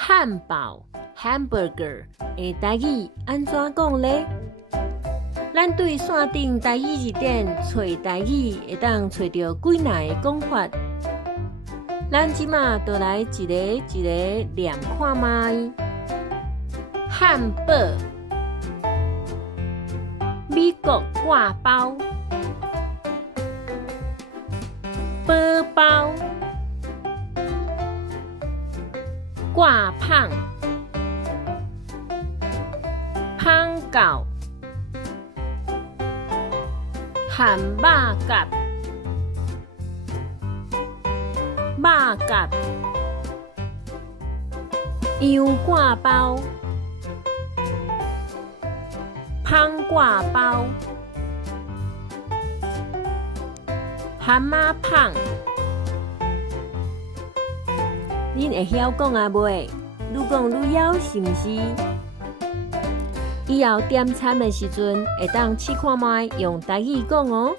汉堡 （hamburger） 的台语安怎讲呢？咱对线顶台语字典找台语，会当找到几若个讲法。咱即马就来一个一个念看卖。汉堡，美国挂包，宝包，挂胖，胖狗，汉肉夹，肉夹，羊挂包，胖挂包，蛤蟆胖。恁会晓讲啊袂？愈讲愈晓是毋是？以后点餐的时阵，会当试看卖用台语讲哦。